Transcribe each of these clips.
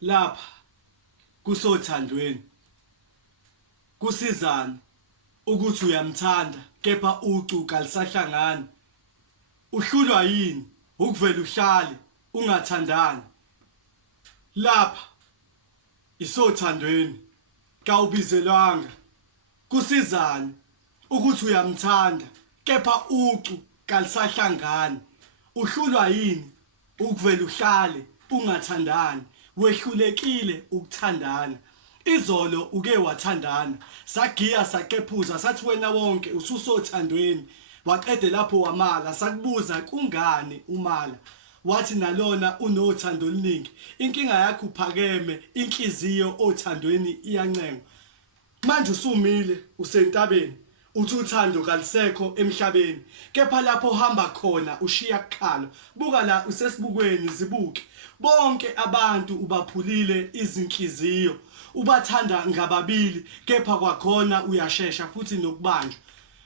lapha kusothandweni kusizana ukuthi uyamthanda kepha ucu kalisahlangani uhlulwa yini ukuvela uhlale ungathandani lapha isothandweni kawubizelwanga kusizana ukuthi uyamthanda kepha ucu kalisahlangani uhlulwa yini ukuvela uhlale ungathandani wehlulekile ukuthandana izolo uke wathandana sagiya saqephuza sathi wena wonke ususothandweni waqede lapho wamala sakubuza kungani umala wathi nalona unothando oluningi inkinga yakho uphakeme inhliziyo othandweni iyancenga manje usumile usentabeni uthi uthando kalisekho emhlabeni kepha lapho uhamba khona ushiya kuqhalo buka la usesibukweni zibuke bonke abantu ubaphulile izinhliziyo ubathanda ngababili kepha kwakhona uyashesha futhi nokubanjwa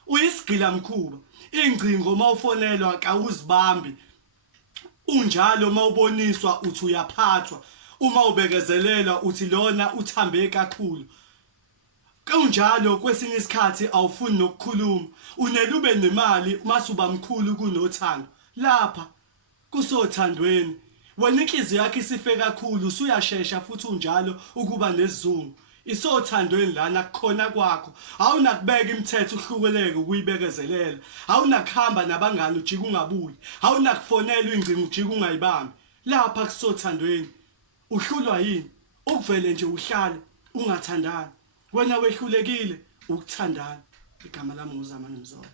uyisigila mkhuba ingcingo mawufonelwa kawuzibambi unjalo mawuboniswa uthi uyaphathwa uma ubekezelelwa uthi lona uthambe kakhulu kunjalo kwesinye isikhathi awufuni nokukhuluma unelube nemali masuba mkhulu kunothando lapha kusothandweni wena inhliziyo yakhe isife kakhulu usuyashesha futhi unjalo ukuba nesizungu isothandweni lana kukhona kwakho awunakubeka imithetho uhlukeleke ukuyibekezelela awunakuhamba nabangani ujika ungabuyi awunakufonela ingcingo ujika ungayibambi lapha kusothandweni uhlulwa yini ukuvele nje uhlale ungathandani wena wehlulekile ukuthandana igama lami uZamani Mzola.